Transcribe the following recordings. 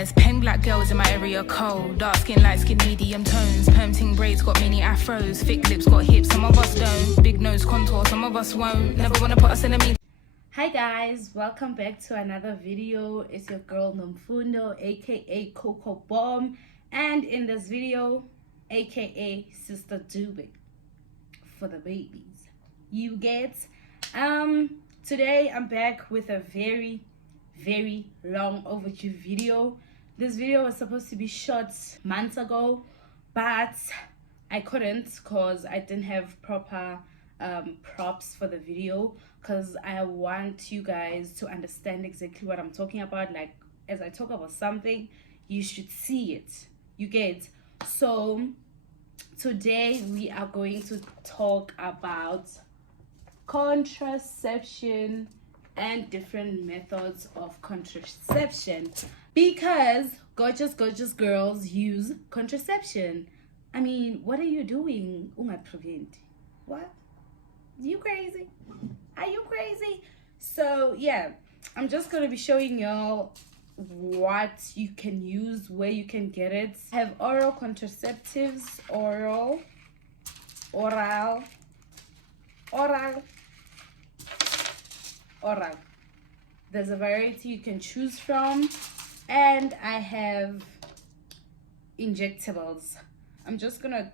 There's pen black girls in my area cold. Dark skin, light skin, medium tones. Perm ting braids got mini afros. Thick lips got hips, some of us don't. Big nose contour, some of us won't. Never wanna put us in a mean. Hi guys, welcome back to another video. It's your girl Nomfundo, aka Coco Bomb, and in this video, aka Sister Dube for the babies. You get today I'm back with a very long overdue video. This video was supposed to be shot months ago, but I couldn't because I didn't have proper props for the video, because I want you guys to understand exactly what I'm talking about. Like, as I talk about something, you should see it. You get? So today we are going to talk about contraception and different methods of contraception, because gorgeous girls use contraception. I mean, what are you doing? Prevent. What? You crazy? Are you crazy? So yeah, I'm just gonna be showing y'all what you can use, where you can get it. I have oral contraceptives, oral. There's a variety you can choose from, and I have injectables. I'm just gonna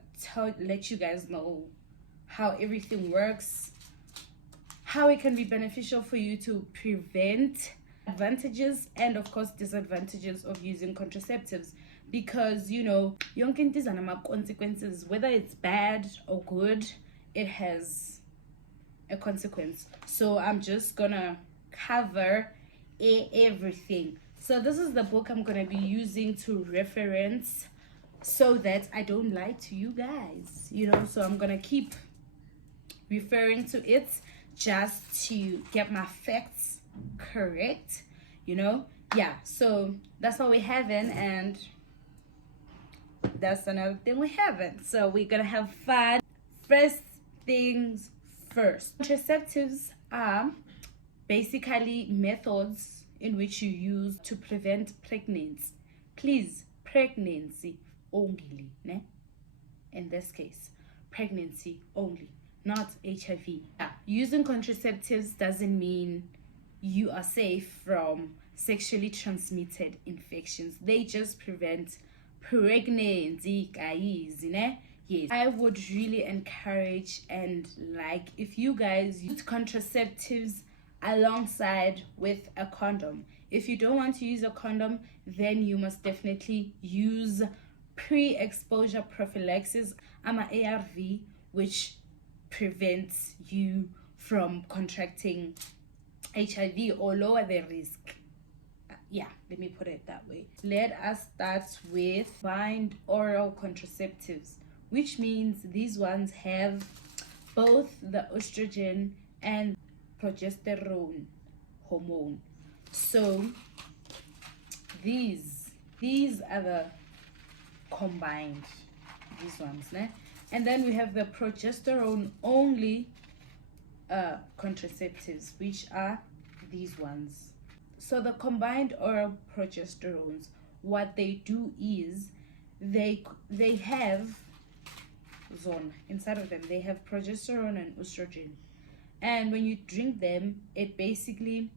let you guys know how everything works, how it can be beneficial for you to prevent, advantages and of course disadvantages of using contraceptives, because you know, yonke into iza nama consequences. Whether it's bad or good, it has a consequence. So I'm just gonna cover everything. So this is the book I'm gonna be using to reference, so that I don't lie to you guys, you know. So I'm gonna keep referring to it just to get my facts correct, you know. Yeah, so that's what we having, and that's another thing we haven't. So we're gonna have fun. First things first, contraceptives are basically methods in which you use to prevent pregnancy. Please, pregnancy only, ne? In this case, pregnancy only, not HIV. Yeah. Using contraceptives doesn't mean you are safe from sexually transmitted infections. They just prevent pregnancy, guys, ne? Yes, I would really encourage, and like, if you guys use contraceptives alongside with a condom. If you don't want to use a condom, then you must definitely use pre-exposure prophylaxis, ARV, which prevents you from contracting HIV or lower the risk. Yeah, let me put it that way. Let us start with combined oral contraceptives, which means these ones have both the estrogen and progesterone hormone. So these are the combined, these ones, né? And then we have the progesterone only contraceptives, which are these ones. So the combined oral progesterones, what they do is they have zone inside of them. They have progesterone and estrogen, and when you drink them, it basically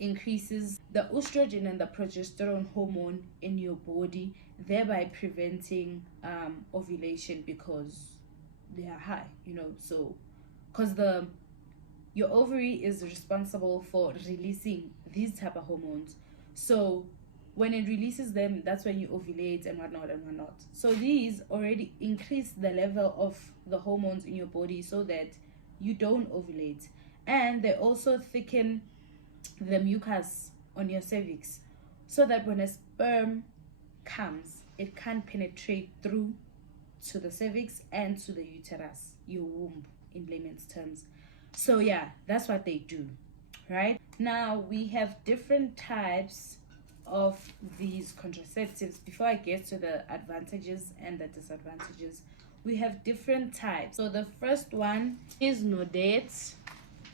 increases the estrogen and the progesterone hormone in your body, thereby preventing ovulation, because they are high, you know. So because your ovary is responsible for releasing these type of hormones, so when it releases them, that's when you ovulate and whatnot. So these already increase the level of the hormones in your body so that you don't ovulate, and they also thicken the mucus on your cervix, so that when a sperm comes, it can't penetrate through to the cervix and to the uterus, your womb in layman's terms. So yeah, that's what they do. Right now we have different types of these contraceptives. Before I get to the advantages and the disadvantages, we have different types. So the first one is Nodate,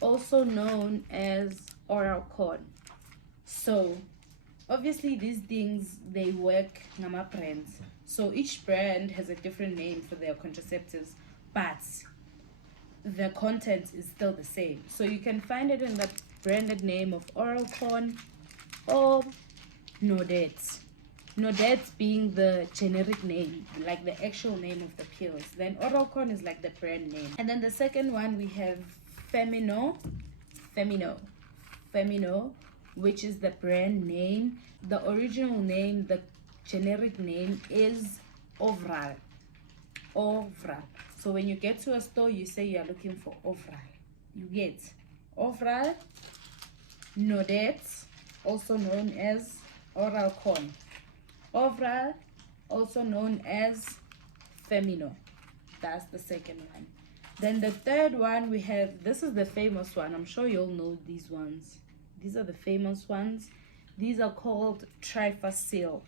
also known as oral cord. So obviously these things, they work ngama brands, so each brand has a different name for their contraceptives, but the content is still the same. So you can find it in the branded name of Oral Con or Nodet. Nodet being the generic name, like the actual name of the pills. Then Oral Con is like the brand name. And then the second one we have Femino, which is the brand name. The original name, the generic name is Ovral. So when you get to a store, you say you are looking for Ovral. You get Ovral, Nodet, also known as Oral Con. Ovral, also known as Femino. That's the second one. Then the third one we have, this is the famous one. I'm sure you all know these ones. These are the famous ones. These are called Trifacil.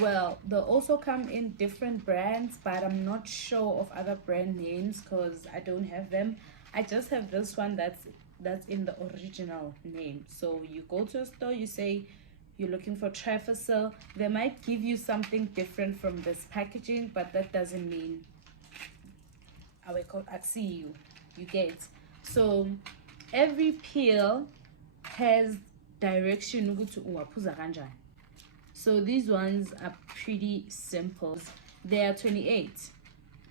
Well, they also come in different brands, but I'm not sure of other brand names because I don't have them. I just have this one that's in the original name. So you go to a store, you say you're looking for Trifacil. They might give you something different from this packaging, but that doesn't mean I see you. You get. So every pill has direction ukuthi uwaphuza kanjani. So these ones are pretty simple. They are 28,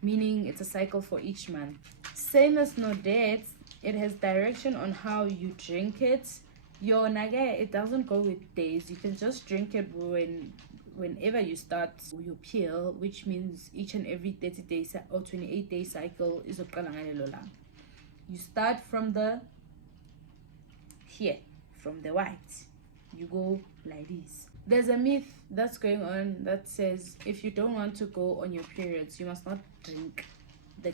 meaning it's a cycle for each month. Same as Nodet, it has direction on how you drink it. Your nage, it doesn't go with days. You can just drink it whenever you start your pill, which means each and every 30 days or 28-day cycle is a lola. You start from the white. You go like this. There's a myth that's going on that says if you don't want to go on your periods, you must not drink the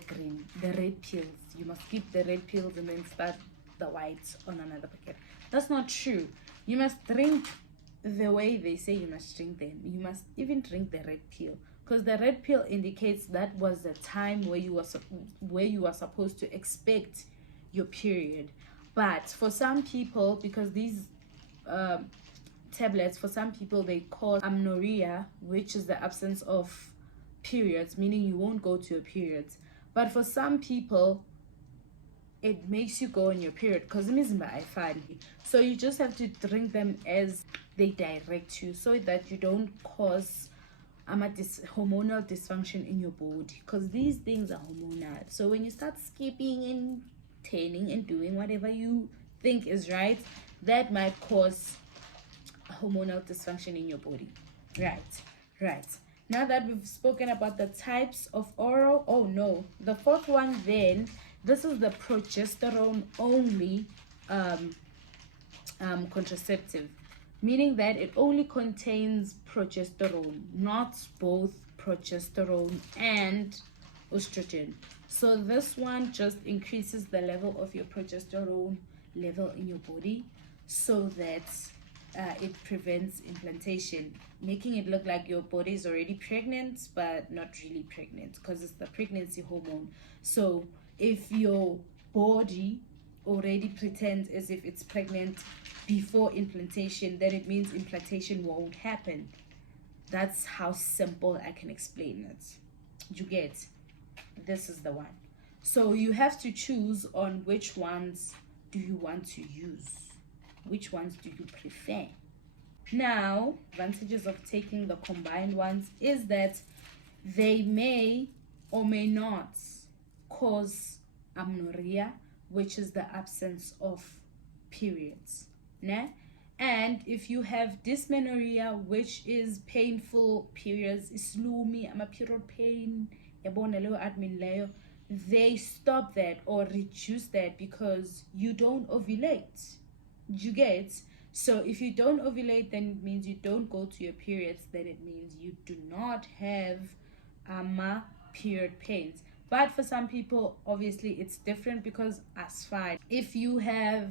red pills. You must keep the red pills and then start the whites on another packet. That's not true. You must drink the way they say you must drink them. You must even drink the red pill, because the red pill indicates that was the time where you were supposed to expect your period. But for some people, because these tablets, for some people they cause amenorrhea, which is the absence of periods, meaning you won't go to your periods. But for some people it makes you go on your period because I find. So you just have to drink them as they direct you, so that you don't cause hormonal dysfunction in your body, because these things are hormonal. So when you start skipping and turning and doing whatever you think is right, that might cause hormonal dysfunction in your body. Right. Now that we've spoken about the types of oral, the fourth one, then this is the progesterone only contraceptive, meaning that it only contains progesterone, not both progesterone and estrogen. So this one just increases the level of your progesterone level in your body, so that it prevents implantation, making it look like your body is already pregnant but not really pregnant, because it's the pregnancy hormone. So if your body already pretends as if it's pregnant before implantation, then it means implantation won't happen. That's how simple I can explain it. You get? This is the one. So you have to choose on which ones do you want to use. Which ones do you prefer? Now, advantages of taking the combined ones is that they may or may not cause amenorrhea, which is the absence of periods. And if you have dysmenorrhea, which is painful periods, islumi, ama period pain, they stop that or reduce that because you don't ovulate. You get? So if you don't ovulate, then it means you don't go to your periods. Then it means you do not have period pains. But for some people, obviously it's different, because as fine, if you have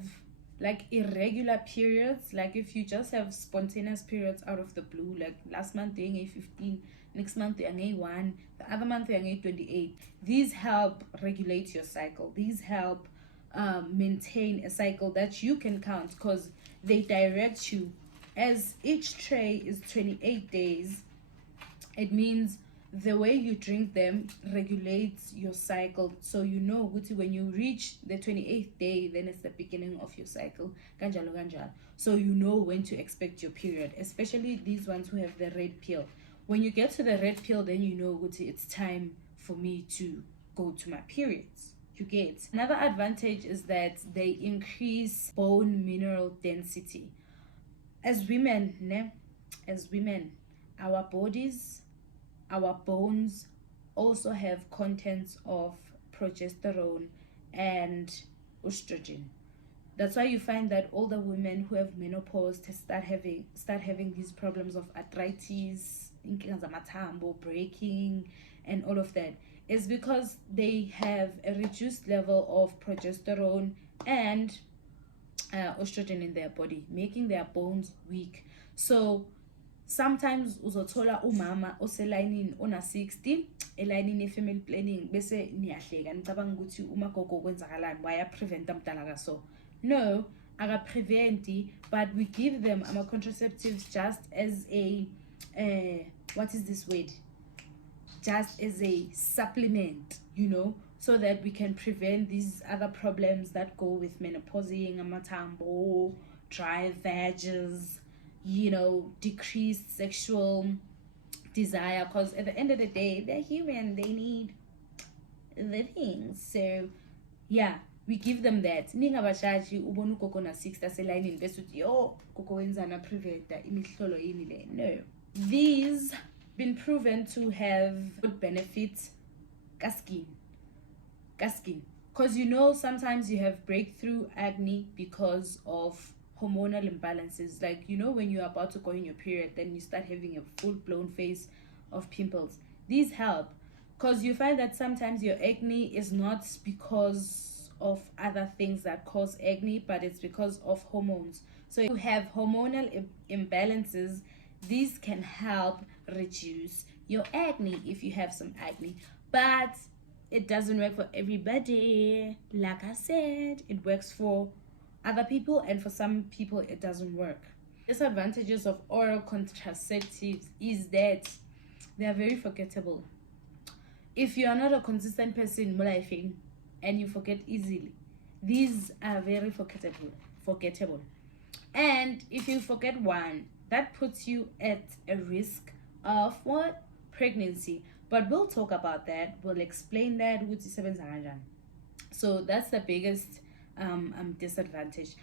like irregular periods, like if you just have spontaneous periods out of the blue, like last month you're a 15, next month you're a 1, the other month you're a 28, these help regulate your cycle. These help maintain a cycle that you can count, because they direct you. As each tray is 28 days, it means the way you drink them regulates your cycle. So you know when you reach the 28th day, then it's the beginning of your cycle. Ganjalo ganjalo. So you know when to expect your period, especially these ones who have the red pill. When you get to the red pill, then you know it's time for me to go to my periods. You get. Another advantage is that they increase bone mineral density. As women, our bodies, our bones also have contents of progesterone and estrogen. That's why you find that older women who have menopause start having these problems of arthritis, breaking, and all of that. It's because they have a reduced level of progesterone and estrogen in their body, making their bones weak. So sometimes uzothola umama oselayinini ona 60 elayinini ye-family planning bese niyahleka nicabanga ukuthi umagogo kwenzakalani waya preventa mdala kaso. No, akapreventi, but we give them contraceptives just as a what is this word? Just as a supplement, so that we can prevent these other problems that go with menopausing, amatambo, dry vages, decreased sexual desire, because at the end of the day, they're human, they need the things. So yeah, we give them that. Ningabashaji ubonu koko na 6 aselayinini bese uthi yo koko wenzana preventa imihlolo yini le. No, these been proven to have good benefits ka skin, because sometimes you have breakthrough acne because of hormonal imbalances. Like when you're about to go in your period, then you start having a full-blown face of pimples. These help because you find that sometimes your acne is not because of other things that cause acne, but it's because of hormones. So you have hormonal imbalances. These can help reduce your acne if you have some acne, but it doesn't work for everybody. Like I said, it works for other people, and for some people it doesn't work. Disadvantages of oral contraceptives is that they are very forgettable. If you are not a consistent person in life and you forget easily, these are very forgettable. And if you forget one, that puts you at a risk of what? Pregnancy. But we'll talk about that. We'll explain that. So that's the biggest disadvantage.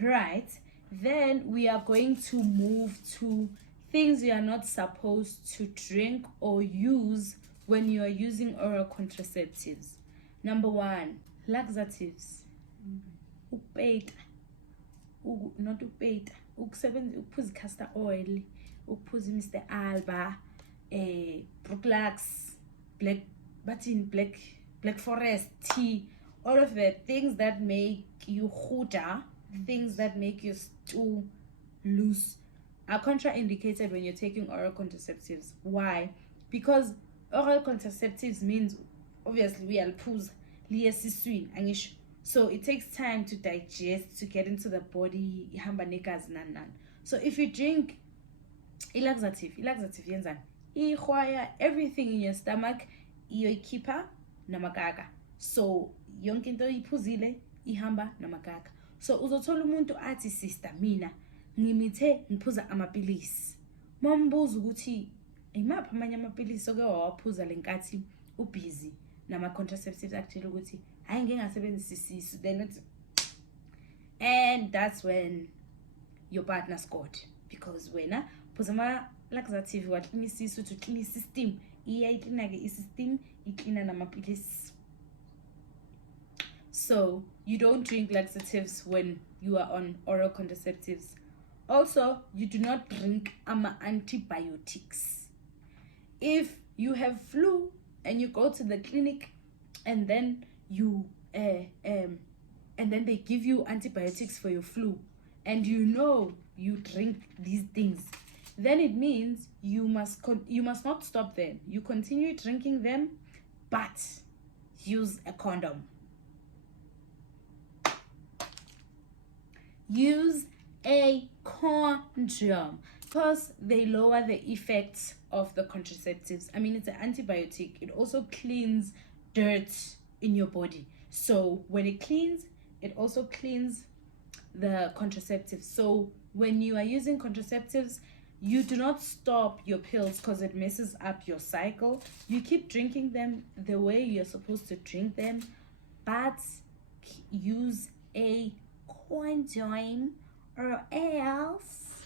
Right. Then we are going to move to things you are not supposed to drink or use when you are using oral contraceptives. Number 1, laxatives. Not upeta. Ukuphuza castor oil, ukuphuza Mr. Alba, Brooklax, Black Forest tea, all of the things that make you huda, things that make your stool loose, are contraindicated when you're taking oral contraceptives. Why? Because oral contraceptives means obviously we are puz liye. So it takes time to digest, to get into the body. So if you drink laxative yenzani, ihoya everything in your stomach, iyoikhipha namakaka. So yonke into iphuzile ihamba namakaka. So uzothola umuntu athi sister mina ngimithe ngiphuza amapilisi. Mambuza ukuthi imaphi amanye amapilisi oke wawaphuza lenkathi ubusy nama contraceptives akutshela ukuthi hayi ngeke ngasebenzisa isisu, then it's, and that's when your partner scored, because wena phuza ama laxative wa clean isisu to clean system, iyayicleana ke isystem icleana namapilisi. So you don't drink laxatives when you are on oral contraceptives. Also, you do not drink antibiotics. If you have flu and you go to the clinic and then you and then they give you antibiotics for your flu, and you drink these things, then it means you must not stop them. You continue drinking them, but use a condom. Use a condom because they lower the effects of the contraceptives. I mean, it's an antibiotic. It also cleans dirt in your body. So when it cleans, it also cleans the contraceptives. So when you are using contraceptives, you do not stop your pills because it messes up your cycle. You keep drinking them the way you're supposed to drink them, but use a condom or else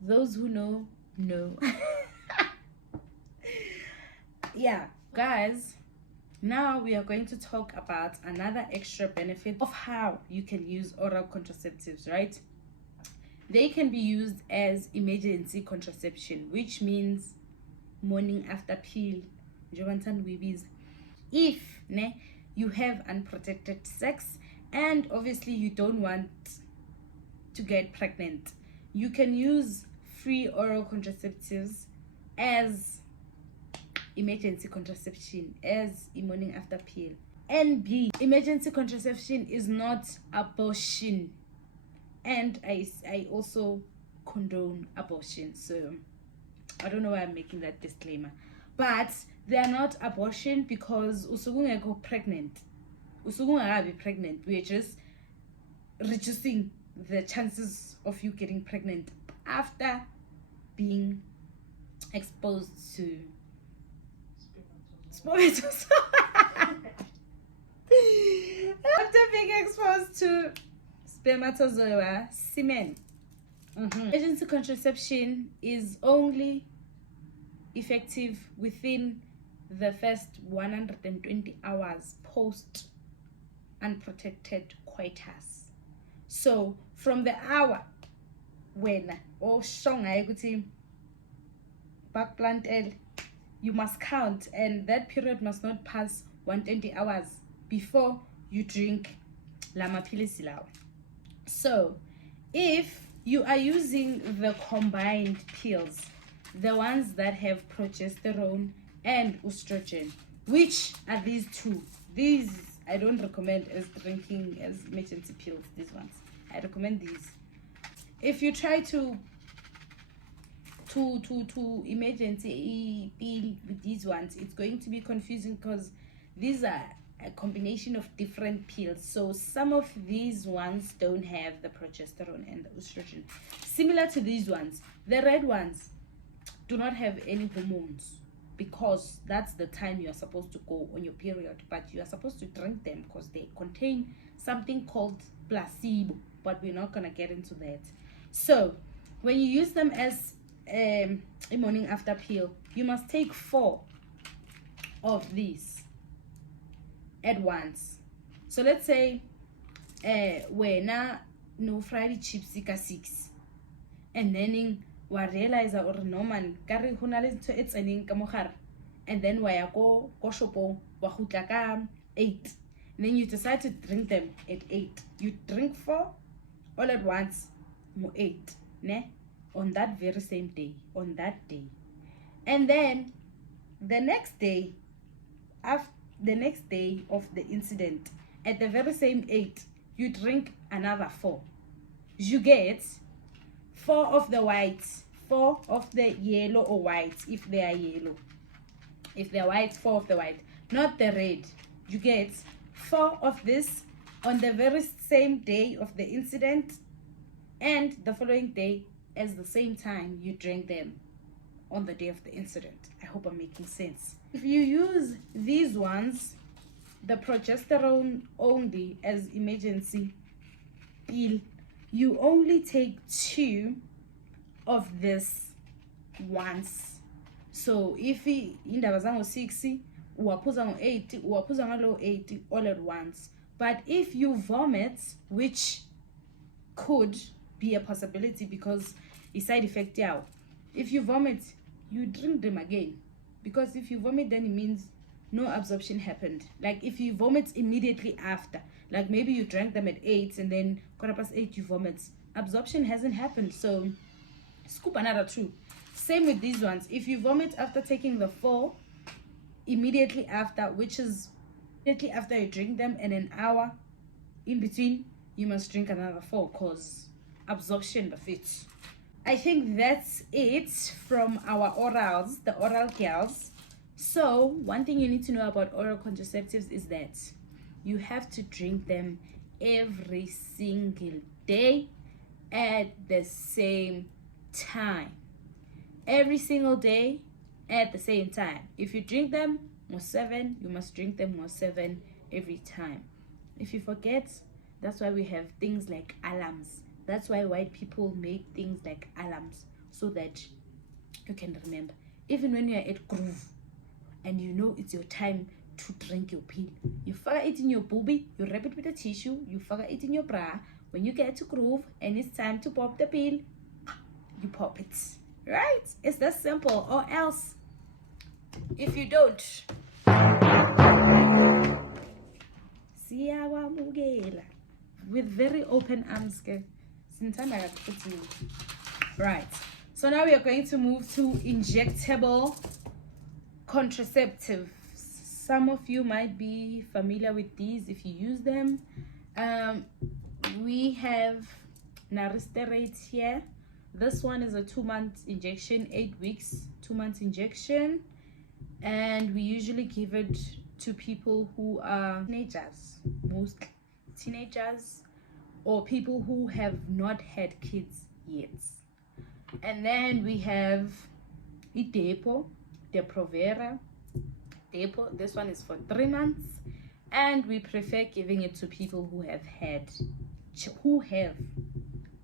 those who know. Yeah, guys, now we are going to talk about another extra benefit of how you can use oral contraceptives, right? They can be used as emergency contraception, which means morning after pill. If you have unprotected sex and obviously you don't want to get pregnant, you can use free oral contraceptives as emergency contraception, as a morning after pill. And B, emergency contraception is not abortion, and I also condone abortion. So I don't know why I'm making that disclaimer, but they are not abortion because usugunga go pregnant, usugunga be pregnant. We're just reducing the chances of you getting pregnant after being exposed to spermatozoa. After being exposed to spermatozoa semen. Emergency contraception is only effective within the first 120 hours post unprotected coitus. So from the hour when backplanted, you must count, and that period must not pass 120 hours before you drink lama pilisi lawa. So if you are using the combined pills, the ones that have progesterone and estrogen, which are these two, these I don't recommend as drinking as emergency pills. These ones I recommend these. If you try to emergency pill with these ones, it's going to be confusing because these are a combination of different pills. So some of these ones don't have the progesterone and the estrogen, similar to these ones. The red ones do not have any hormones because that's the time you are supposed to go on your period, but you are supposed to drink them because they contain something called placebo, but we're not going to get into that. So when you use them as a morning after pill, you must take 4 of these at once. So let's say when no Friday chips ka 6, and then wa realize or no man kare hona le ntho e tseneng ka mogare, and then wa ya go shopong wa gutla ka 8, and then you decide to drink them at 8. You drink 4 all at once mo 8 on that very same day, on that day. And then the next day, after the next day of the incident, at the very same 8, you drink another 4. You get 4 of the whites, 4 of the yellow or white if they are yellow. If they're white, 4 of the white, not the red. You get 4 of this on the very same day of the incident, and the following day at the same time you drink them on the day of the incident. I hope I'm making sense. If you use these ones, the progesterone only as emergency pill, you only take 2 of this once. So if indaba zango 6 uwaphuza ngo 8 uwaphuza ngalo 8 all at once. But if you vomit, which could be a possibility because a side effect yaw, if you vomit, you drink them again, because if you vomit, then it means no absorption happened. Like if you vomit immediately after, like maybe you drank them at 8 and then 8:15 you vomit, absorption hasn't happened. So scoop another 2. Same with these ones. If you vomit after taking the 4 immediately after, which is Immediately after you drink them, and an hour in between, you must drink another 4 because absorption of it. I think that's it from our orals, the oral girls. So one thing you need to know about oral contraceptives is that you have to drink them every single day at the same time. Every single day at the same time. If you drink them more 7, you must drink them more 7 every time. If you forget, that's why we have things like alarms. That's why white people make things like alarms, so that you can remember. Even when you're at groove and you know it's your time to drink your pill, you figure it in your boobie, you wrap it with a tissue, you figure it in your bra. When you get to groove and it's time to pop the pill, you pop it. Right? It's that simple. Or else, if you don't, siyawamukela with very open arms. Right, so now we are going to move to injectable contraceptives. Some of you might be familiar with these if you use them. We have Naristerate here. This one is a 2-month injection, 8 weeks, 2 months injection, and we usually give it to people who are teenagers, mostly teenagers, or people who have not had kids yet. And then we have Depo, Depo. This one is for 3 months, and we prefer giving it to people who have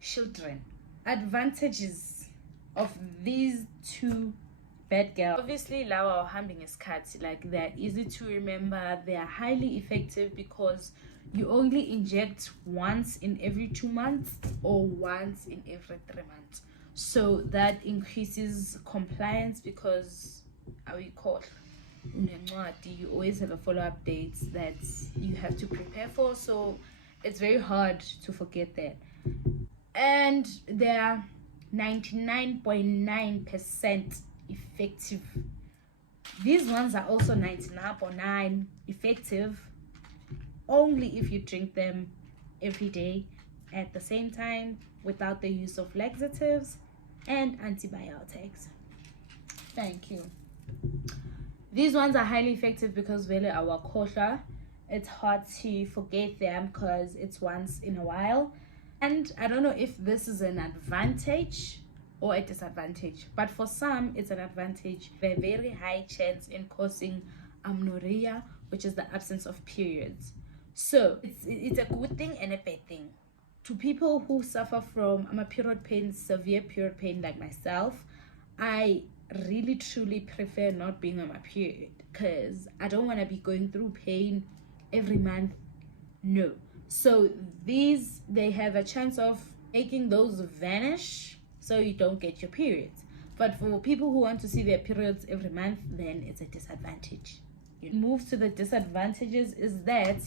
children. Advantages of these 2 bad girls. Obviously, lawa hambing is cuts, like they're easy to remember, they are highly effective because you only inject once in every 2 months or once in every 3 months. So that increases compliance because you always have a follow-up date that you have to prepare for, so it's very hard to forget that. And they're 99.9% effective. These ones are also 99.9% effective only if you drink them every day at the same time without the use of laxatives and antibiotics. Thank you. These ones are highly effective because really our kosher, it's hard to forget them because it's once in a while. And I don't know if this is an advantage or a disadvantage, but for some it's an advantage. A very high chance in causing amenorrhea, which is the absence of periods. So it's a good thing and a bad thing. To people who suffer from period pain, severe period pain like myself, I really truly prefer not being on my period because I don't want to be going through pain every month. No. So these, they have a chance of making those vanish so you don't get your periods. But for people who want to see their periods every month, then it's a disadvantage. You move to the disadvantages is that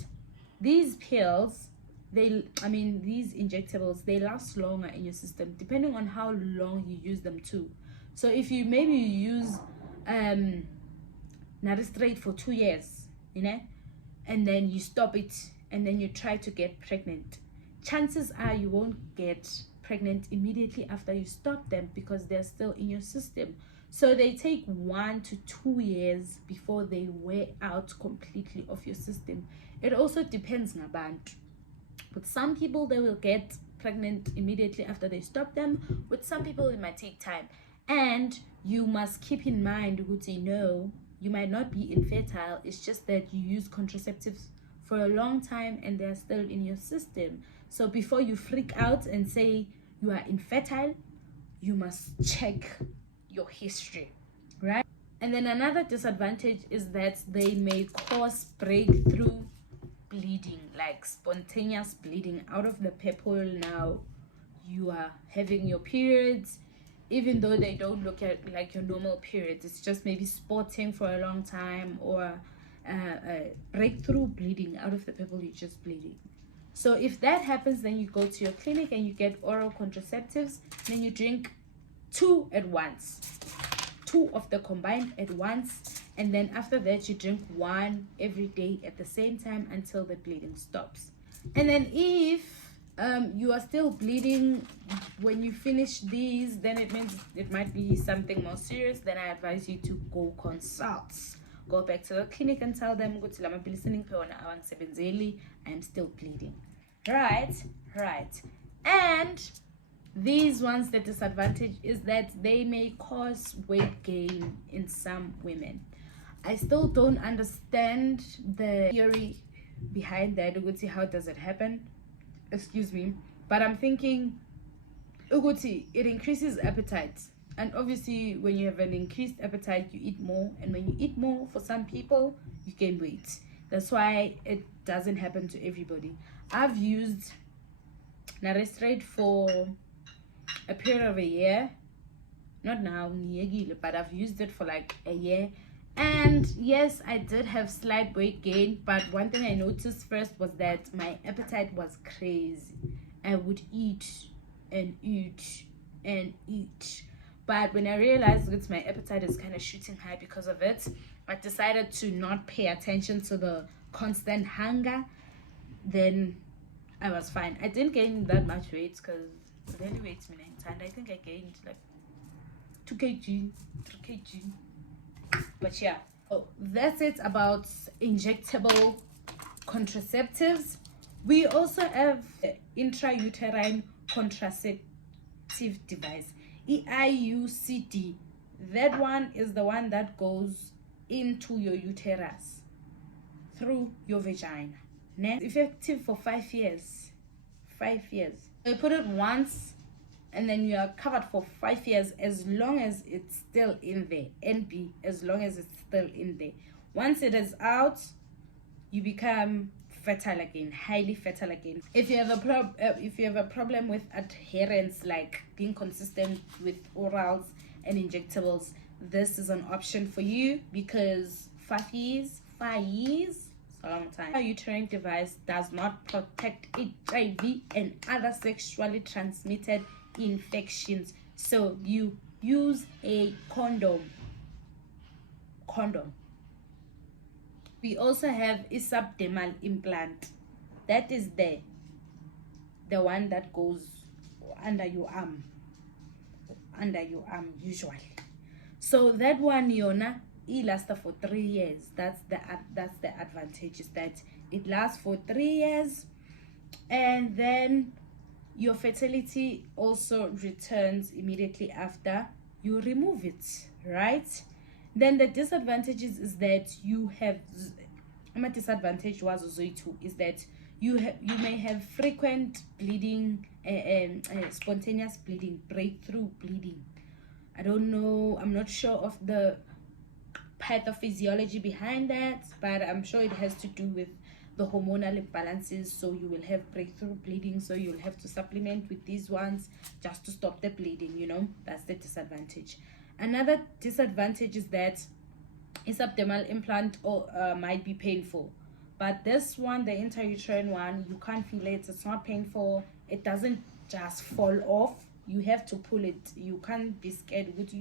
these pills, these injectables, they last longer in your system depending on how long you use them too. So if you maybe use Naristrate for 2 years, and then you stop it and then you try to get pregnant, chances are you won't get pregnant immediately after you stop them because they're still in your system. So they take 1 to 2 years before they wear out completely of your system. It also depends on abantu. With some people, they will get pregnant immediately after they stop them. With some people, it might take time. And you must keep in mind, you might not be infertile. It's just that you use contraceptives for a long time and they're still in your system. So before you freak out and say you are infertile, you must check your history, right? And then another disadvantage is that they may cause breakthrough bleeding, like spontaneous bleeding out of the purple. Now you are having your periods, even though they don't look like your normal periods. It's just maybe spotting for a long time, or breakthrough bleeding out of the purple. You're just bleeding. So if that happens, then you go to your clinic and you get oral contraceptives. Then you drink 2 at once, 2 of the combined at once, and then after that you drink one every day at the same time until the bleeding stops. And then if you are still bleeding when you finish these, then it means it might be something more serious. Then I advise you to go consult, go back to the clinic and tell them, I'm still bleeding. Right. And these ones, the disadvantage is that they may cause weight gain in some women. I still don't understand the theory behind that. How does it happen? Excuse me, but I'm thinking it increases appetite, and obviously when you have an increased appetite you eat more, and when you eat more, for some people you gain weight. That's why it doesn't happen to everybody. I've used Narestrate for a period of a year, not now, but I've used it for like a year. And yes, I did have slight weight gain, but one thing I noticed first was that my appetite was crazy. I would eat and eat and eat. But when I realized that my appetite is kind of shooting high because of it, I decided to not pay attention to the constant hunger. Then I was fine. I didn't gain that much weight because the daily weight is 9 and I think I gained like 2 kg, 3 kg. But yeah, that's it about injectable contraceptives. We also have intrauterine contraceptive device, IUCD. That one is the one that goes into your uterus through your vagina. It's effective for 5 years. 5 years. You put it once and then you are covered for 5 years, as long as it's still in there. NB, as long as it's still in there. Once it is out, you become fertile again, highly fertile again. If you have a problem with adherence, like being consistent with orals and injectables, this is an option for you, because 5 years, it's a long time. A uterine device does not protect HIV and other sexually transmitted infections, so you use a condom. We also have a subdermal implant. That is the one that goes under your arm usually. So that one, Yona, it lasts for 3 years. That's the advantage, is that it lasts for 3 years, and then your fertility also returns immediately after you remove it, right? Then the disadvantages is that you have, my disadvantage was also too, is that you may have frequent bleeding, spontaneous bleeding, breakthrough bleeding. I don't know, I'm not sure of the pathophysiology behind that, but I'm sure it has to do with the hormonal imbalances. So you will have breakthrough bleeding, so you'll have to supplement with these ones just to stop the bleeding, you know. That's the disadvantage. Another disadvantage is that a subdermal implant might be painful, but this one, the intrauterine one, you can't feel it. It's not painful. It doesn't just fall off. You have to pull it. You can't be scared with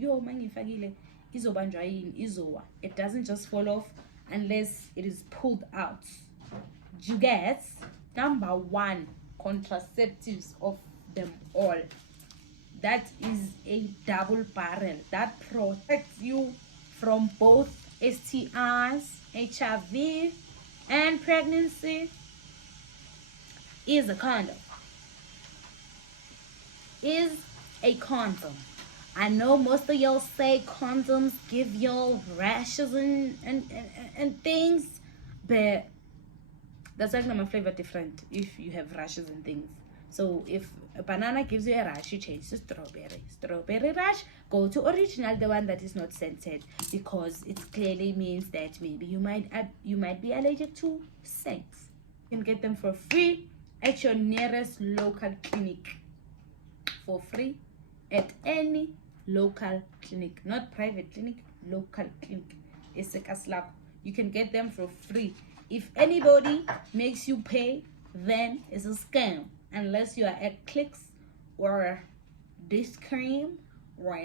it doesn't just fall off unless it is pulled out. You get number one contraceptives of them all. That is a double barrel that protects you from both STIs, HIV, and pregnancy. Is a condom. Is a condom. I know most of y'all say condoms give y'all rashes and things, but that's like my flavor different if you have rashes and things. So if a banana gives you a rash, you change to strawberry rash, go to original, the one that is not scented, because it clearly means that maybe you might be allergic to scents. You can get them for free at your nearest local clinic, for free at any local clinic, not private clinic, local clinic. You can get them for free. If anybody makes you pay, then it's a scam, unless you are at Clicks or this cream or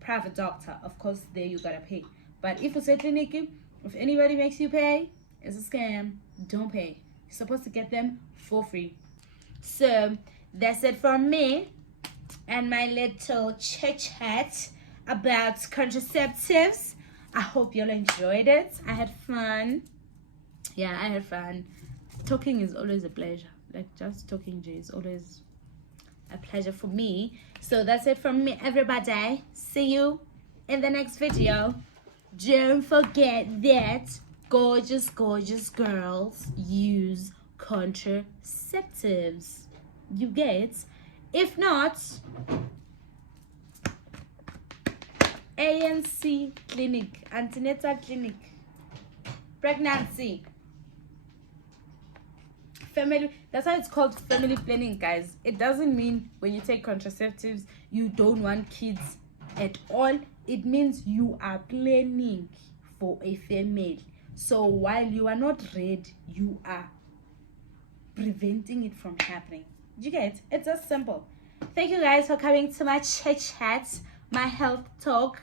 private doctor. Of course, there you gotta pay. But if it's a clinic, if anybody makes you pay, it's a scam. Don't pay. You're supposed to get them for free. So that's it from me and my little chit chat about contraceptives. I hope you all enjoyed it. I had fun. Yeah, I had fun. Talking is always a pleasure. Like, just talking is always a pleasure for me. So that's it from me, everybody. See you in the next video. Don't forget that gorgeous girls use contraceptives. You get? If not, ANC clinic, antenatal clinic, pregnancy, family. That's why it's called family planning, guys. It doesn't mean when you take contraceptives you don't want kids at all. It means you are planning for a family. So while you are not ready, you are preventing it from happening. You get it? It's just simple. Thank you guys for coming to my chit chat, my health talk.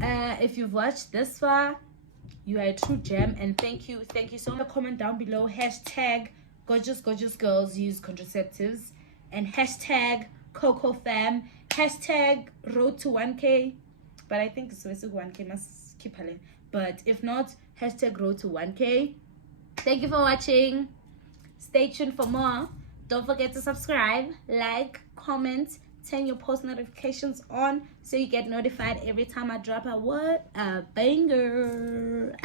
If you've watched this far, you are a true gem, and thank you so much. Comment down below hashtag gorgeous girls use contraceptives, and hashtag CocoFam, hashtag road to 1K. But I think it's 1K must keep her. But if not, hashtag road to 1K. Thank you for watching. Stay tuned for more. Don't forget to subscribe, like, comment, turn your post notifications on so you get notified every time I drop a banger.